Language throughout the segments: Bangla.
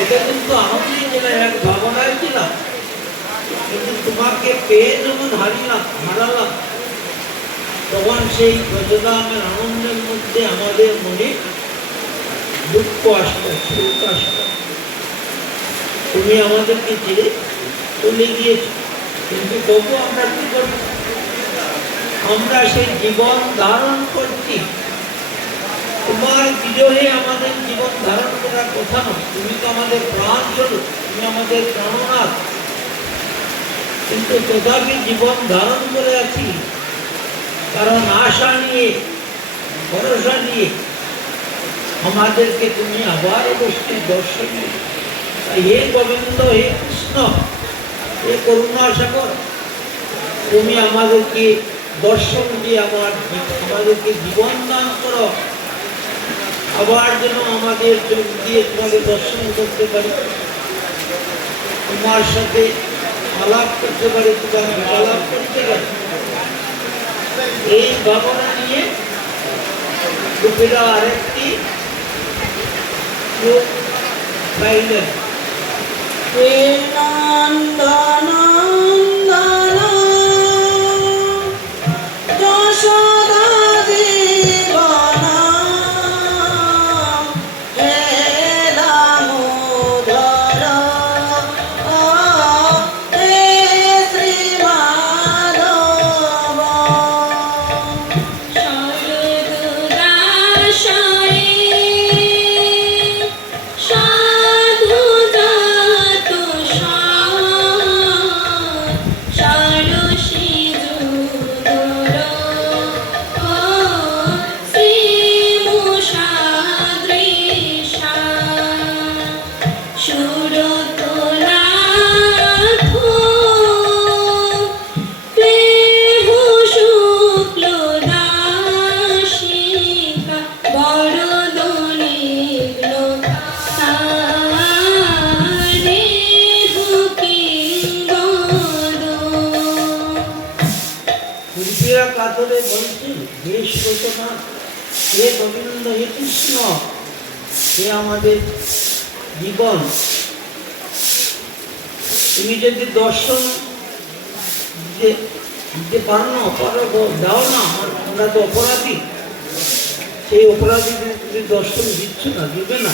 এটা কিন্তু আনন্দই ছিলাম, এক ভাবনায় ছিলাম, কিন্তু তোমাকে পেয়ে যখন হারালাম তখন সেই ব্রজধামের আনন্দের মধ্যে আমাদের মনে দুঃখ আসলো, সুখ আসলো। তুমি আমাদেরকে ছেড়ে চলে গিয়েছো, কিন্তু তবু আমরা কি করবো? আমরা সেই জীবন ধারণ করছি। তোমার বিজয়ে আমাদের জীবন ধারণ করার কথা নয়, তুমি তো আমাদের প্রাণ স্বরূপ, তুমি আমাদের প্রাণনাথ, কিন্তু তথাপি জীবন ধারণ করে আছি, কারণ আশা নিয়ে, ভরসা নিয়ে আমাদেরকে তুমি আবার অবশ্যই দর্শন দিও। হে গোবিন্দ, হে কৃষ্ণ, হে করুণা সাগর, তুমি আমাদেরকে দর্শন দিয়ে আমাদেরকে জীবন দান করো, আবার যেন আমাদের চোখ দিয়ে তোমাকে দর্শন করতে পারি, তোমার সাথে আলাপ করতে পারি, তোমাকে আলাপ করতে পারি। এই ভাবনা নিয়ে গোপীরা আরেকটি শ্লোক গাইলেন। কাতরে বলছি, হে শ্রোতনা, হে গোবিন্দ, হে কৃষ্ণ, হে আমাদের জীবন, তুমি যদি দর্শন দিতে পারো না, দাও না, আমরা তো অপরাধী, সেই অপরাধীদের তুমি দর্শন দিচ্ছ না, দিবে না,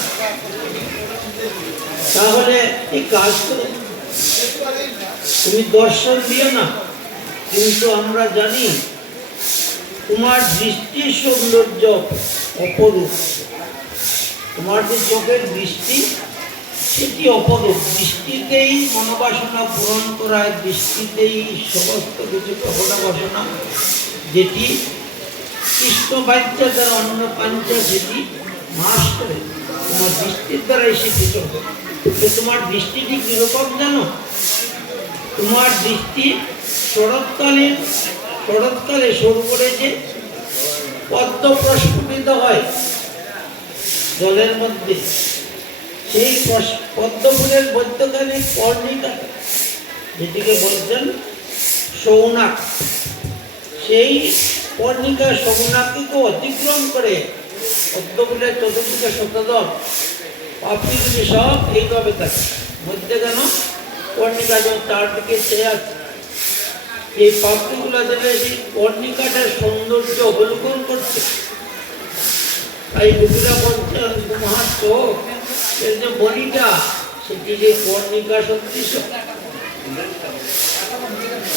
তাহলে এই কাজ করো, তুমি দর্শন দিও না। কিন্তু আমরা জানি তোমার দৃষ্টির সৌন্দর্য অপরূপ, তোমার যে চোখের দৃষ্টি সেটি অপরূপ, দৃষ্টিতেই মনোবাসনা পূরণ করায়, দৃষ্টিতেই সমস্ত কিছু কপটা বাসনা যেটি কৃষ্ণ বাচ্চা দ্বারা অন্য পাঞ্চা সেটি নাশ করে, তোমার দৃষ্টির দ্বারাই সেটি চলবে। তোমার দৃষ্টিটি কিরকম জানো? তোমার দৃষ্টি শরৎকালে সরোবরে যে পদ্ম প্রস্ফুটিত হয় জলের মধ্যে, সেই পদ্ম ফুলের মধ্যখানে কর্ণিকা, যেটিকে বলছেন সৌনাক, সেই কর্ণিকা সৌনাককে অতিক্রম করে পদ্ম ফুলের চতুর্দিকে শতদল পাপড়িগুলি সব এইভাবে থাকে, মধ্যে কেন কর্ণিকা যেন চারদিকে চেয়ে আছে, এই পাপড়িগুলো দেবে সেই কর্ণিকাটার সৌন্দর্য অবলোকন করছে। তাই গোপীরা বলছেন তোমার চোখ এর যে বলিটা সেটি যে কর্ণিকা সদৃশ,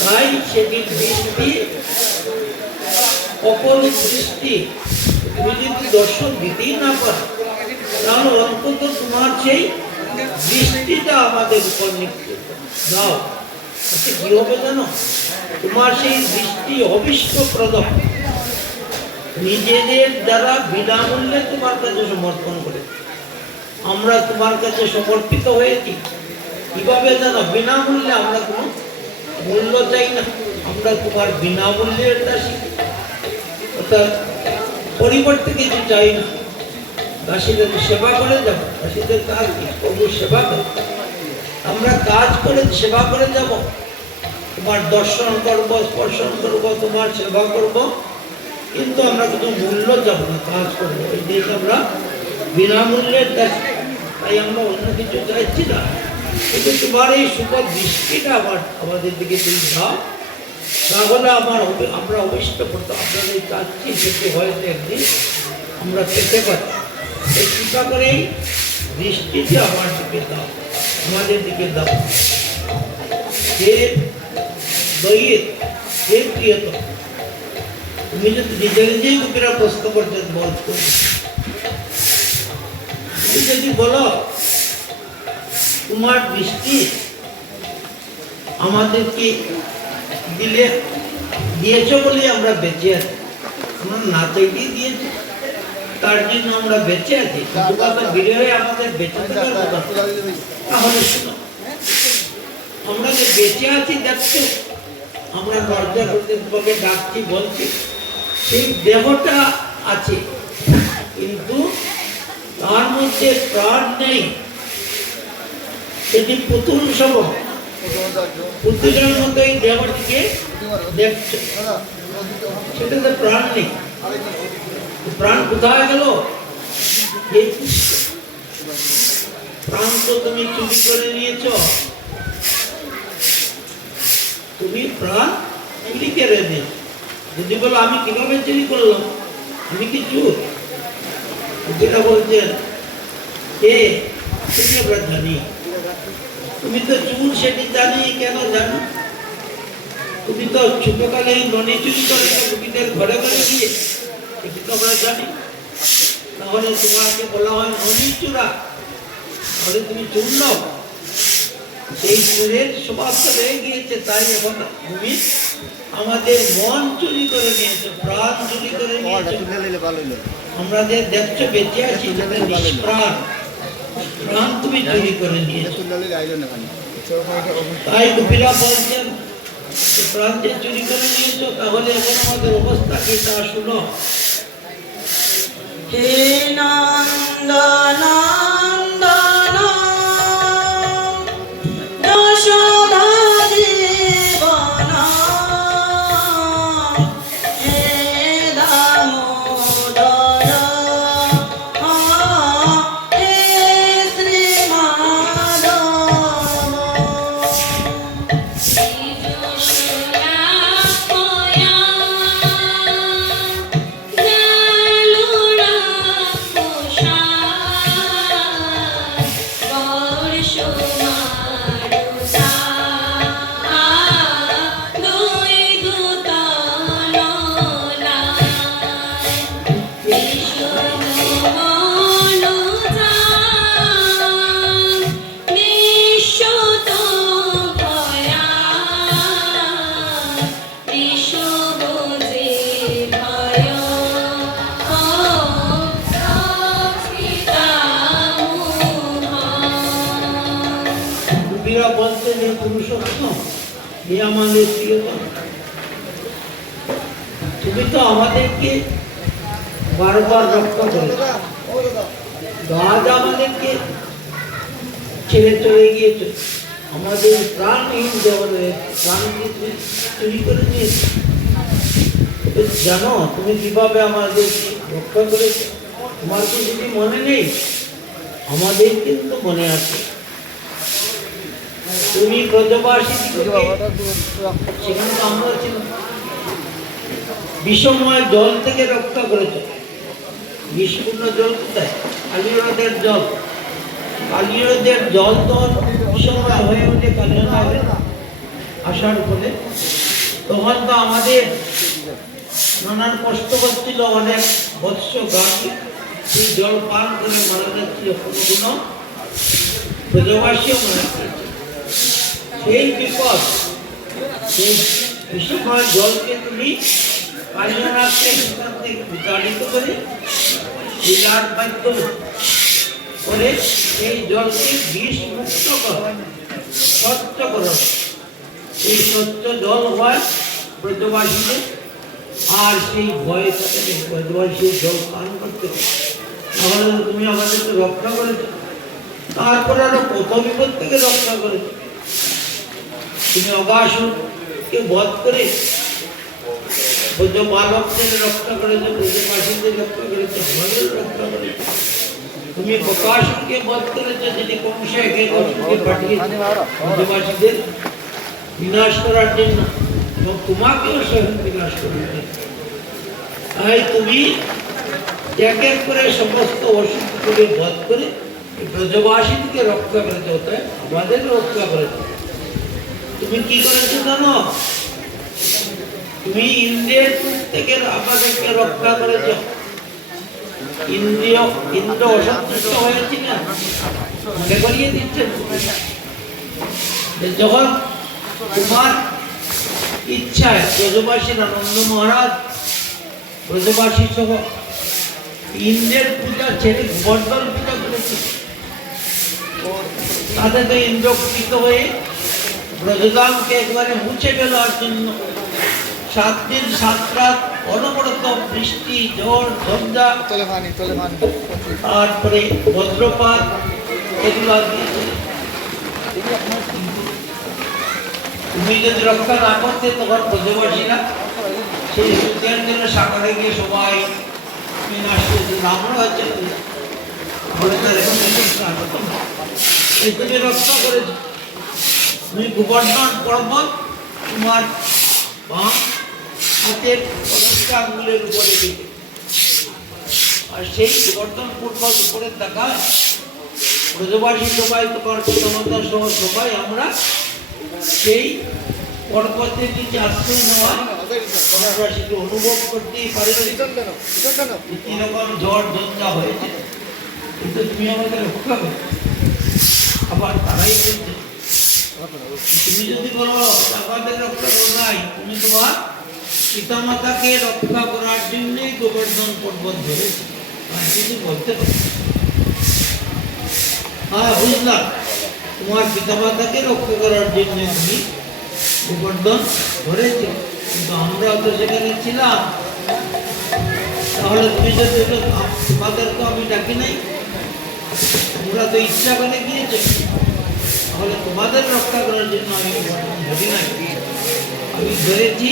তাই সেটির দৃষ্টি অপরূপ দৃষ্টি। তুমি যদি দর্শন দিতেই না পারো, তাহলে অন্তত তোমার সেই দৃষ্টিটা আমাদের উপর নিক্ষেপ দাও। আচ্ছা, কি হবে জানো? তোমার সেই দৃষ্টি অবিষ্টপ্রদ, নিজেদের দ্বারা বিনামূল্যে তোমার কাছে সমর্পণ করে আমরা তোমার কাছে সমর্পিত হয়েছি। কিভাবে জানো? বিনামূল্যে, আমরা কোনো মূল্য চাই না, আমরা তোমার বিনামূল্যের দাসী, অর্থাৎ পরিবর্তে কিছু চাই না। দাসীদের সেবা করে যাব, দাসীদের কাজ কি? প্রভুর সেবা করে, আমরা কাজ করে সেবা করে যাব, তোমার দর্শন করব, স্পর্শন করব, তোমার সেবা করব, কিন্তু আমরা কিন্তু মূল্য যাব না, কাজ করবো। এই যে আমরা বিনামূল্যের দাসী। তাই আমরা অন্য কিছু চাইছি না, কিন্তু তোমার এই শুভ দৃষ্টিটা আমাদের দিকে তুমি দাও, তাহলে আমরা অবশ্য করতে আপনারা এই চাচ্ছি সেটি হয়তো একদিন আমরা পেতে পারি। এই কৃপা করে এই দৃষ্টিটি আমার দিকে দাও, আমাদের দিকে দাও। হে দইয়ে, হে প্রিয়তম, তুমি যদি নিজে নিজেই গোপীরা প্রশ্ন করছেন বলতো, তুমি যদি বলো তোমার দৃষ্টি আমাদেরকে দিয়েছ বলে আমরা বেঁচে আছি, আমরা না চাইতেই দিয়েছি, তার জন্য আমরা বেঁচে আছি। বেড়ে হয়ে আমাদের বেঁচে থাকার কথা, তাহলে শোনো, আমরা যে বেঁচে আছি দেখছো, আমরা লজ্জা করতে তোমাকে ডাকছি বলছি, সেই দেহটা আছে কিন্তু তার মধ্যে প্রাণ নেই। সেটি পুতুল সম, পুতুলের মতো এই দেহটিকে দেখছো, সেটাতে প্রাণ নেই। প্রাণ কোথায় গেল? প্রাণ তো তুমি চুরি করে নিয়েছ, তুমি প্রাণ চুরি করে নিয়েছ। যদি বলো আমি কিভাবে চুরি করলাম, আমি কি চোর? যেটা বলছেন কে সেটি আমরা জানি, তুমি তো চুর সেটি জানি। কেন জানো? তুমি তো ছোটকালে ননি চুরি করে রোগীদের ঘরে ঘরে গিয়ে, এটি তো আমরা জানি। তাহলে তোমাকে বলা হয় ননি চোরা, তাহলে তুমি চুর নও। সেই চোরের স্বভাবটা রয়ে গিয়েছে, তাই এখন তুমি আমাদের মন চুরি করে নিয়েছো, প্রাণ চুরি করে নিয়েছো। আমরা যে দেখছো বেঁচে আছি নিষ্প্রাণ, প্রাণ তুমি চুরি করে নিয়েছো। তাই গোপীরা বলছেন প্রাণ যে চুরি করে নিয়েছো, তাহলে এখন আমাদের অবস্থা কি তা শুনো। হে নন্দনা বলছেন এই পুরুষোত্তম, এ আমাদের প্রিয়তম, তুমি তো আমাদেরকে বারবার রক্ষা করেছ, আজ আমাদেরকে ছেড়ে চলে গিয়েছ, আমাদের প্রাণহীন দেওয়ালে প্রাণকে চুরি করে নিয়েছ। জানো তুমি কিভাবে আমাদের রক্ষা করেছ? তোমার কি যদি মনে নেই? আমাদের কিন্তু মনে আছে। তুমি ব্রজবাসী সেখানে তো আমরা ছিলাম, বিষময় জল থেকে রক্ষা করেছ। বিষপূর্ণ জল কোথায়? কালীহ্রদের জল। কালীহ্রদের জল তো বিষময় হয়ে ওঠে কালীহ্রদে আসার ফলে। তখন তো আমাদের নানান কষ্ট হচ্ছিল, অনেক বৎস গাছী সেই জল পান করে মারা যাচ্ছিল, কোনো কোনো ব্রজবাসীও মারা যাচ্ছে। সেই বিপদ, সেই বিষময় জলকে তুমি কালীহ্রদকে বিতাড়িত করে লীলার মাধ্যমে করে সেই জলকে বিষ মুক্ত করো, স্বচ্ছ করো। সেই স্বচ্ছ জল হয় ব্রজবাসীদের, আর সেই ভয় থাকে ব্রজবাসী জল পান করতে পারে। তাহলে তুমি আমাদেরকে রক্ষা করেছো, তারপরে আরো কত বিপদ থেকে রক্ষা করেছো। তুমি অগাসুরকে বধ করে ব্রজবালকদের রক্ষা করেছো, ব্রজবাসীদের রক্ষা করেছো, আমাদের রক্ষা করেছো। তুমি প্রকাশনকে বধ করেছো, যিনি কংস একে কংসকে পাঠিয়েছে ব্রজবাসীদের বিনাশ করার জন্য, এবং তোমাকেও স্বয়ং বিনাশ করার জন্য। তাই তুমি এক এক করে সমস্ত অসুখকে বধ করে ব্রজবাসীকে রক্ষা করেছো, তাই আমাদের রক্ষা করেছো। তুমি কি করেছো জানো? তুমি ইন্দ্রের কূপ থেকে আমাদেরকে রক্ষা করেছ। ইন্দ্র অসন্তুষ্ট হয়েছিল, মনে করিয়ে দিচ্ছেন যখন তোমার ইচ্ছায় ব্রজবাসীর আনন্দ মহারাজ ব্রজবাসী সহ ইন্দ্রের পূজা ছেড়ে গোবর্ধন পূজা করেছে। তাতে তো ইন্দ্র কুপিত হয়ে ব্রজধামকে একবারে মুছে ফেলার জন্য 7 দিন 7 রাত অনবরত বৃষ্টি, ঝড়, ঝঞ্ঝা, তারপরে বজ্রপাত এগুলো দিয়েছে। তুমি যদি রক্ষা না করতে তখন ব্রজবাসীরা সেই যুদ্ধের জন্য সাগরে গিয়ে সবাই বিনাশ করেছে। আমরা হচ্ছে তুমি রক্ষা করেছ। তুমি গোবর্ধন পর্বত তোমার হাতের প্রত্যেকটা আঙ্গুলের উপরে দিতে, আর সেই গোবর্ধন পর্বত উপরে তাকায় ব্রজবাসী সবাই, তোমার পিতামাতা সহ সবাই আমরা সেই পর্বতের নিচে আশ্রয় নেওয়া আমরা সেটা অনুভব করতেই পারি। রকম ঝড় ঝঞ্ঝা হয়েছে, কিন্তু তুমি আমাদের রক্ষা করো। আবার তারাই বলছে তুমি যদি বলো আমাদের রক্ষা করো নাই, তুমি তোমার পিতামাতাকে রক্ষা করার জন্যই গোবর্ধন পর্বত ধরেছে, কিছু বলতে পারো। হ্যাঁ বুঝলাম, তোমার পিতামাতাকে রক্ষা করার জন্য তুমি গোবর্ধন ধরেছে, কিন্তু আমরা তো সেখানে ছিলাম। তাহলে তুমি যদি তোমাদেরকে আমি ডাকি নাই, তোমরা তো ইচ্ছা করে গিয়েছো, তাহলে তোমাদের রক্ষা করার জন্য আমি ধরি নাই। আমি ধরেছি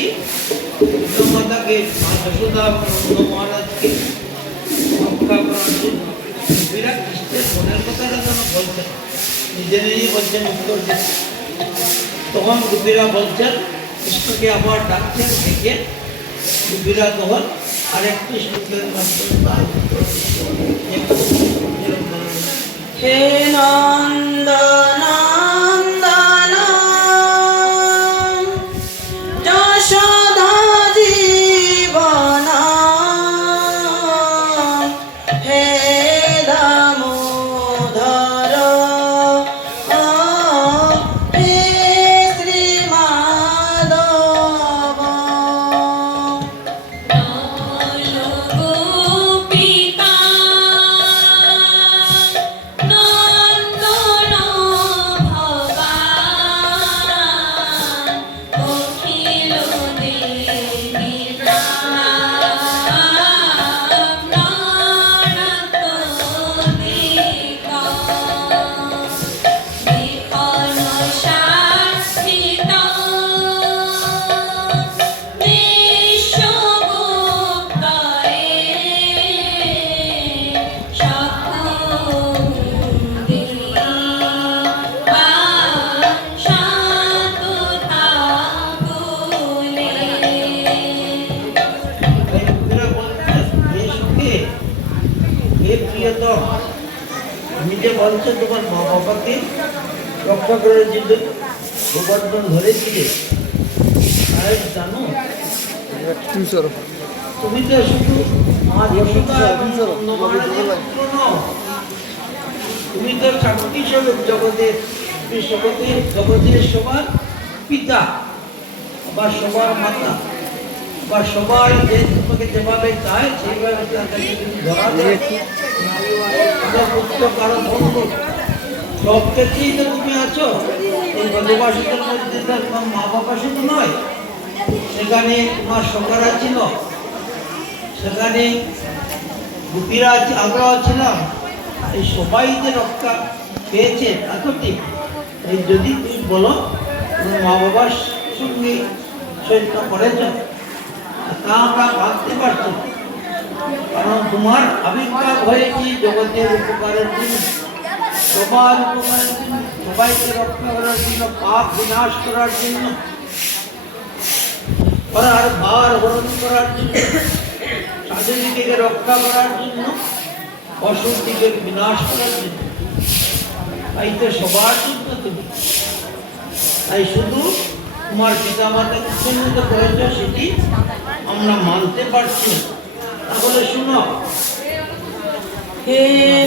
মাতাকে, মা যশোদা নন্দ মহারাজকে রক্ষা করার জন্য। বিরাট কৃষ্ণের মনের কথাটা যেন বলছেন, নিজে নিজে বলছেন উত্তর দিচ্ছেন। তখন গোপীরা বলছেন, কৃষ্ণকে আবার ডাকছেন, ডেকে গোপীরা তখন আরেকটি শ্লোকের মাধ্যমে তার উত্তর হে নন্দনন্দন যশোদা জীবন, হে দামোদর, হে শ্রী মাধব। নিজে বলছে তোমার মা বাবাকে রক্ষা করার জন্য গোবর্ধন ধরেছিলে। আর জানো তুমি তো শুধু মা যশোদা এবং নন্দ মহারাজের পুত্র নও, তুমি তো সাক্ষী স্বরূপ জগতের, জগতের সবার পিতা বা সবার মাতা বা সবাই যে তোমাকে যেভাবে চায় সেইভাবে ধরা যায়। পুত্র কারো বন্ধু সব ক্ষেত্রেই তো তুমি আছো। এই ব্রজবাসীদের মধ্যে তোমার মা বাবা শুধু নয়, সেখানে তোমার সখারা ছিল, সেখানে গোপীরা আমরাও ছিলাম। এই সবাই যে রক্ষা পেয়েছে তা তো ঠিক। এই যদি তুমি বলো তুমি মা বাবার সঙ্গে সৈন্য করেছ, তা আমরা ভাবতে পারছি। কারণ তোমার আবির্ভাব হয়েছে জগতের উপকারের জন্য, সবার উপকারের জন্য, সবাইকে রক্ষা করার জন্য, পাপ বিনাশ করার জন্য, আর ভার হরণ করার জন্য, সাধুদিকে রক্ষা করার জন্য, অসুরদিকে বিনাশ করার জন্য। তাই তো সবার জন্য তুমি, তাই শুধু তোমার পিতা মাতাকে জন্য করেছ সেটি আমরা মানতে পারছি না। তাহলে শুনো, হে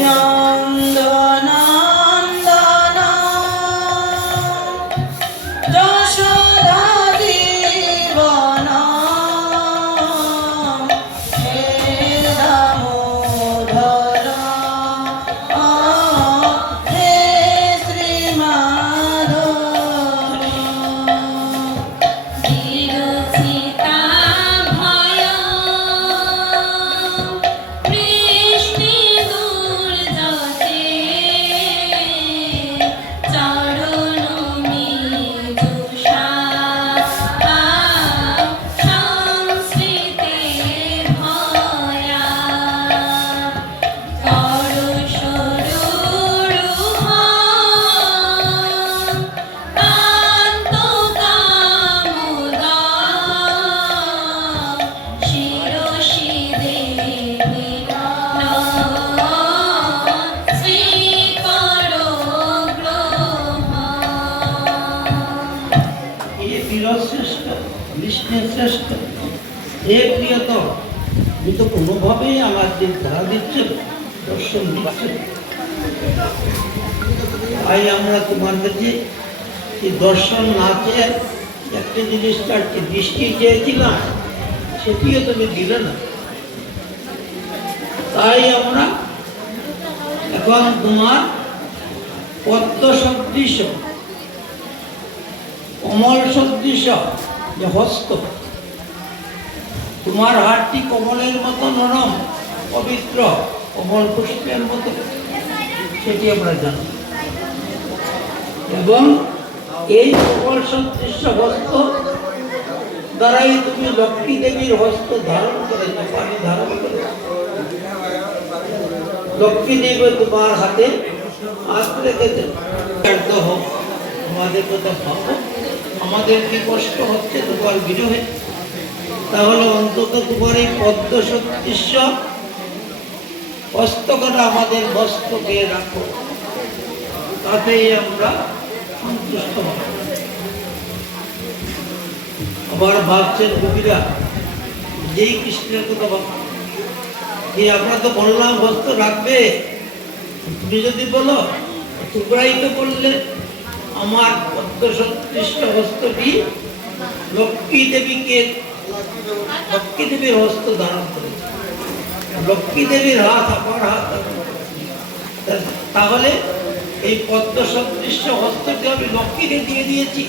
নন্দনন্দন যশোদা জীবন, হে দামোদর, হে শ্রীমাধব। বিরচিতা ভয় কৃষ্ণে দুর্যতে চরণ মিজুষা সংস্কৃতে ভয়া করসরুরুহ কান্তকামুদা শিরোষি দেবী শ্রীকরো গ্রহ। এ বীরশ্রেষ্ঠ, কৃষ্ণের শ্রেষ্ঠ, হে প্রিয়তম, তুমি তো কোনোভাবেই আমাদের ধরা দিচ্ছ না, দর্শন দিচ্ছ না। তাই আমরা তোমার কাছে এই দর্শন না চেয়ে একটা জিনিস চাচ্ছি, দৃষ্টি চেয়েছিলাম, সেটিও তুমি দিলে না। তাই আমরা এখন তোমার পদ্ম সদৃশ, কমল সদৃশ যে হস্ত, তোমার হাতটি কমলের মতো নরম, পবিত্র, কমল পুষ্পের মতো, সেটি আমরা জানি। এবং এই কমল সদৃশ হস্ত দ্বারাই তুমি লক্ষ্মী দেবীর হস্ত ধারণ করেছো, পানি ধারণ করেছো। লক্ষ্মী দেবী তোমার হাতে হাত রেখেছে। হোক আমাদের কথা ভাবো, আমাদের কি কষ্ট হচ্ছে তোমার বিরহে, তাহলে অন্তত তোমার এই পদ্ম সদৃশ হস্তকরা আমাদের মস্তকে রাখো, তাতেই আমরা সন্তুষ্ট হব। আবার ভাবছেন কবিরা, যেই কৃষ্ণের কথা ভাব, এই আমরা তো বললাম হস্ত রাখবে, তুমি যদি বলো তোমরাই তো বললে আমার পদ্ম সদৃশ হস্তটি লক্ষ্মী দেবীকে, লক্ষ্মী দেবীর হস্ত ধারণ করেছে, লক্ষ্মী দেবীর হাত আমার হাত ধারণ করেছে। তাহলে এই পদ্ম সদৃশ হস্তটি আমি লক্ষ্মীকে দিয়ে দিয়েছি,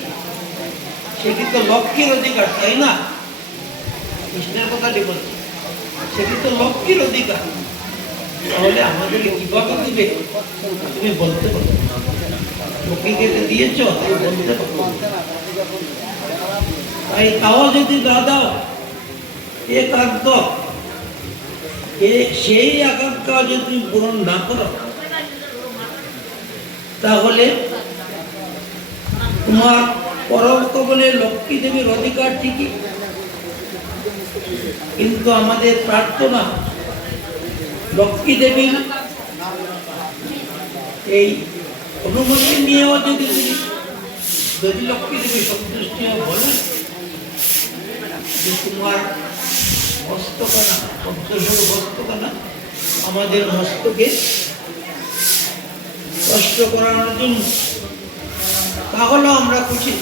সেটি তো লক্ষ্মীর অধিকার, তাই না? কৃষ্ণের কথাটি বলছি, সেটি তো লক্ষ্মীর অধিকার। তাহলে আমাদেরকে কিভাবে দিবে তুমি বলতে পারো, লক্ষ্মীকে দিয়েছ তুমি বলতে পারো। তাই তাও যদি না দাও, একান্ত সেই আকাঙ্ক্ষা যদি তুমি পূরণ না করো, তাহলে তোমার পরম কবলে লক্ষ্মী দেবীর অধিকার ঠিকই, কিন্তু আমাদের প্রার্থনা লক্ষ্মী দেবীর এই অনুমতি নিয়েও যদি লক্ষ্মী দেবী সন্তুষ্টি বলেন যে তোমার হস্তকণা, পদ্মস্বরূপ হস্তকণা আমাদের মস্তকে কষ্ট করানোর জন্য, তাহলেও আমরা খুশি।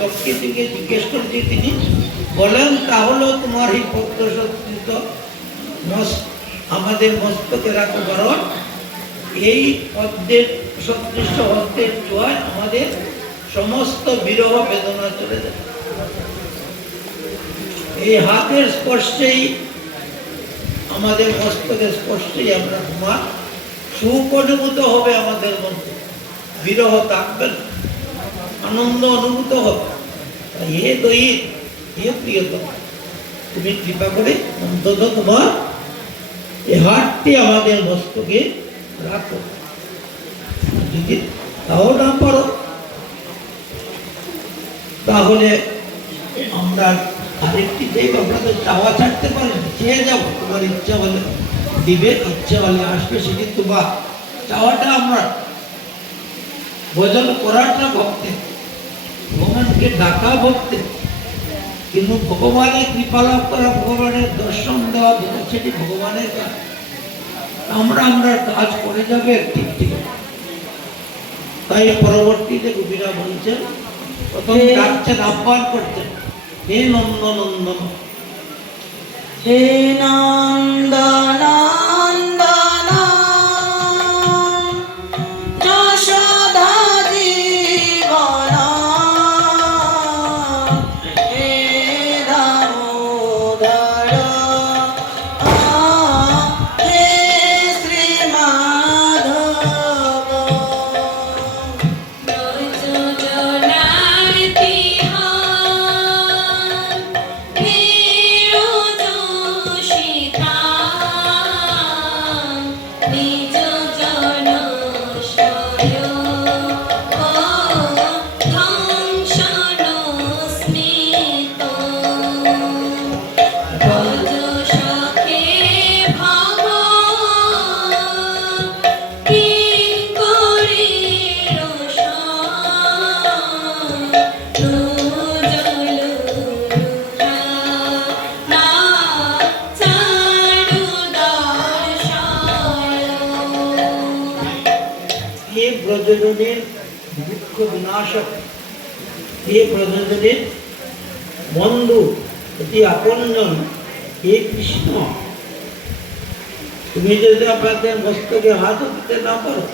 লক্ষ্মী থেকে জিজ্ঞেস করছি, তিনি বলেন তাহলেও তোমার এই পদ্মসদৃশ আমাদের মস্তকে রাখো, কারণ এই পদ্মের সদৃশ হস্তের ছোঁয়ায় আমাদের সমস্ত বিরহ বেদনা চলে যাবে। এই হাতের স্পর্শেই, আমাদের মস্তকের স্পর্শেই আমরা তোমার সুখ অনুভূত হবে, আমাদের মধ্যে বিরহ থাকবে না, আনন্দ অনুভূত হবে। হে দয়িত, হে প্রিয়তম, তুমি কৃপা করে অন্তত তোমার এই হাতটি আমাদের মস্তকে রাখো। যদি তাও না পারো তাহলে আমরা আরেকটি দেব, আমরা তো চাওয়া ছাড়তে পারি না, চেয়ে যাবো, তোমার ইচ্ছা হলে দিবে, ইচ্ছা হলে আসবে, সেটি তোমার চাওয়াটা আমরা ভজন করাটা ভক্তি, ভগবানকে ডাকা ভক্তি, কিন্তু ভগবানের কৃপা লাভ করা, ভগবানের দর্শন দেওয়া, সেটি ভগবানের কাজ। আমরা কাজ করে যাবে ঠিক ঠিক। তাই পরবর্তীতে গোপীরা বলছেন, প্রথম ডাকছেন, আহ্বান করছেন, হে নন্দনন্দন, হে নন্দনন্দন যশোদা জীবন, হে দামোদর, হে শ্রী মাধব। ব্রজ জনার তিহার নিরোজ সীতা, নিজ জন শয় ধ্বংসন স্মিত, ব্রজ সখে ভাব কিঙ্করীর হে ব্রজজনের দুঃখ বিনাশক, হে ব্রজজনের বন্ধু, অতি আপনজন, হে কৃষ্ণ, তুমি যদি আপনাদের মস্তকে হাত দিতে না পারো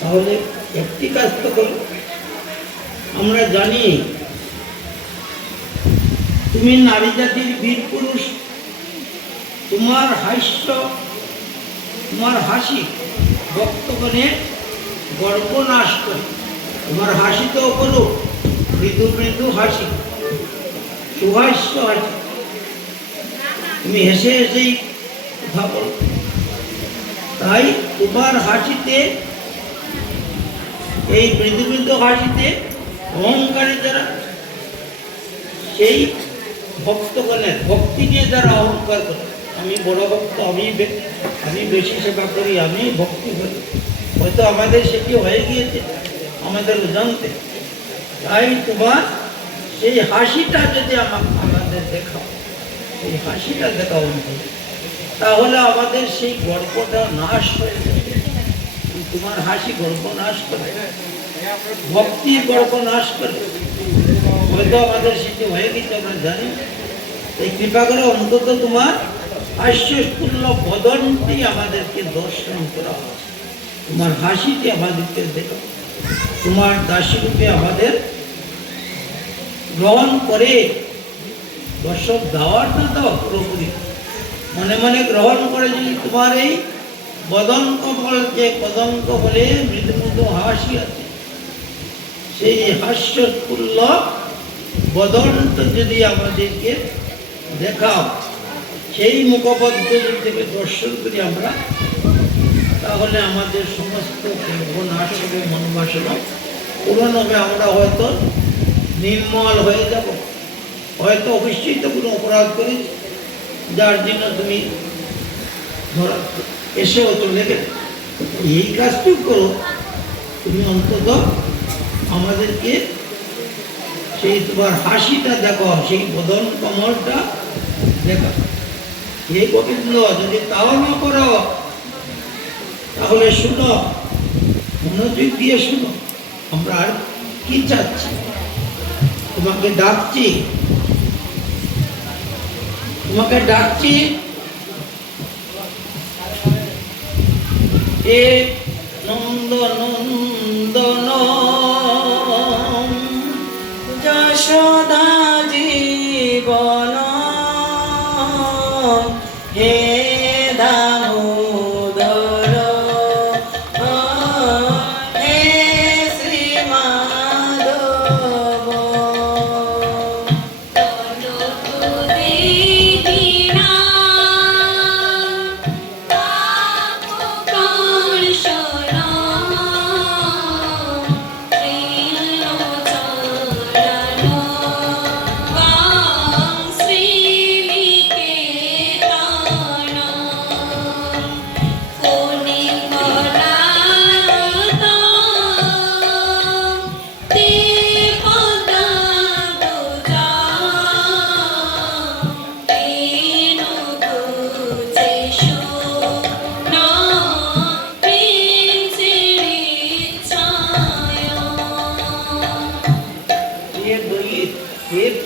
তাহলে একটি কাজ তো করো। আমরা জানি তুমি নারী জাতির বীর পুরুষ, তোমার হাস্য, তোমার হাসি ভক্তগণের গর্ব নাশ করে। তোমার হাসি তো অপরূপ, মৃদু মৃদু হাসি, সুহাস্য হাসি, তুমি হেসে হেসেই কথা বলো। তাই তোমার হাসিতে, এই মৃদু মৃদু হাসিতে অহংকারী যারা, সেই ভক্তগণের ভক্তি নিয়ে যারা অহংকার করে, আমি বড় ভক্ত, আমি বেশি সেবা করি, আমি ভক্তি করি, হয়তো আমাদের সেটি হয়ে গিয়েছে আমাদের জানতে। তাই তোমার সেই হাসিটা যদি আমাদের দেখাও, এই হাসিটা দেখাও তাহলে আমাদের সেই গর্বটা নাশ হয়ে যাবে। তোমার হাসি গর্ব নাশ করে, ভক্তি গর্ব নাশ করে, হয়তো আমাদের সেটি হয়ে গেছে আমরা জানি। এই কৃপা করে অন্তত তোমার হাস্যপূর্ণ বদনটি আমাদেরকে দর্শন করা হয়, তোমার হাসিটি আমাদেরকে দেখো, তোমার দাসীরূপে আমাদের গ্রহণ করে দর্শক দাওয়াটা দাও পুরোপুরি, মনে মনে গ্রহণ করে। যদি তোমার এই বদন কমল, যে বদন কমলে মৃদু মৃদু হাসি আছে, সেই হাস্যপূর্ণ বদনটা যদি আমাদেরকে দেখাও, সেই মুখপদ্ধতি থেকে দর্শন করি আমরা, তাহলে আমাদের সমস্ত নাশ হবে, মনোবাসনা পূরণ হবে। আমরা হয়তো নির্মল হয়ে যাব, হয়তো অবশ্যই তো কোনো অপরাধ করি যার জন্য তুমি ধরা এসেও চলে গেলে। এই কাজটি করো, তুমি অন্তত আমাদেরকে সেই তোমার হাসিটা দেখো, সেই বদন কমলটা দেখো। এই গোবিন্দ, যদি তাও না করো তাহলে শুনো, মনোযোগ দিয়ে শুনো, আমরা আর কি চাচ্ছি। তোমাকে ডাকছি, তোমাকে ডাকছি, এ নন্দনন্দন যশোদা জীবন, হে দামোদর, হে শ্রী মাধব। তনু দেহিনা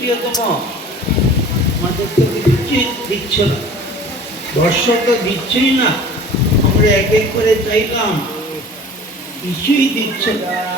প্রিয়তম আমাদের তো কিছুই দিচ্ছ না, বর্ষা তো দিচ্ছই না, আমরা এক এক করে চাইলাম, কিছুই দিচ্ছ না।